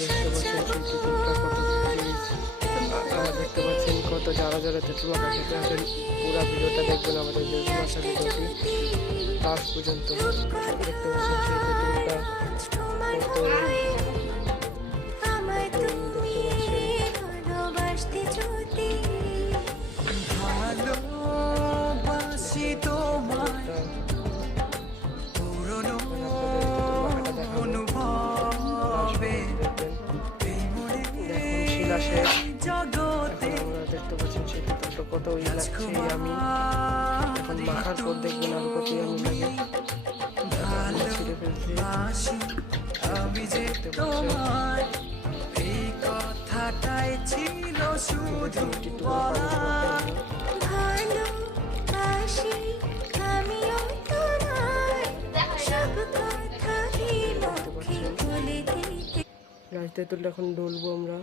দেখতে পাচ্ছেন সেই তেঁতুলটা কত দেখতে পাচ্ছেন কত যারা যারা তেঁতুল মাখা খেতে আসেন পুরো ভিডিওটা দেখবেন আমাদের তেঁতুল মাখা ভিডিওটি লাস্ট পর্যন্ত। দেখতে পাচ্ছেন সেই তেঁতুলটা কত ভালোবাসি তোমায় পুরনো অনুভবে এই মনে জগতে দেখতে পাচ্ছেন সেই তেঁতুলটা কত লাগছে আমি এখন মাখার পর দেখবেন আর কত আমি লাগে ছিঁড়ে ফেলছি। ভালোবাসি আমি যে তোমায় এই কথাটাই ছিল শুধু বলা তেঁতুলটা এখন ডলবো আমরা।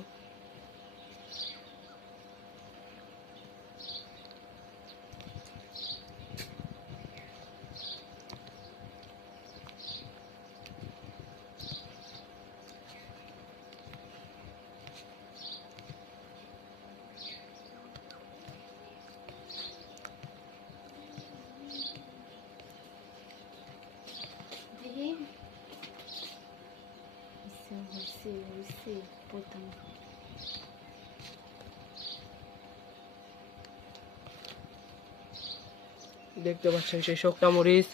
দেখতে পাচ্ছেন সেই শুকনা মরিচ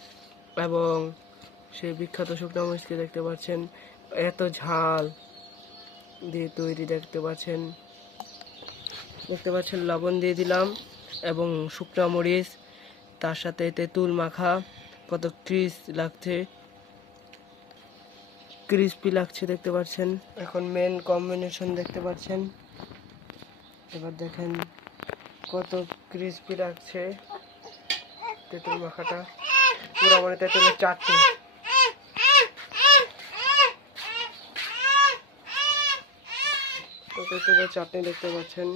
এবং সেই বিখ্যাত শুকনা মরিচকে দেখতে পাচ্ছেন এত ঝাল দিয়ে তৈরি। দেখতে পাচ্ছেন লবণ দিয়ে দিলাম এবং শুকনা মরিচ, তার সাথে তেঁতুল মাখা কত ক্রিস্পি লাগছে দেখতে পাচ্ছেন। এখন মেন কম্বিনেশন দেখতে পাচ্ছেন, এবার দেখেন কত ক্রিস্পি লাগছে তেঁতুল মাখাটা, পুরো মানে তেঁতুলের চাটনি। তেঁতুলের চাটনি দেখতে পাচ্ছেন।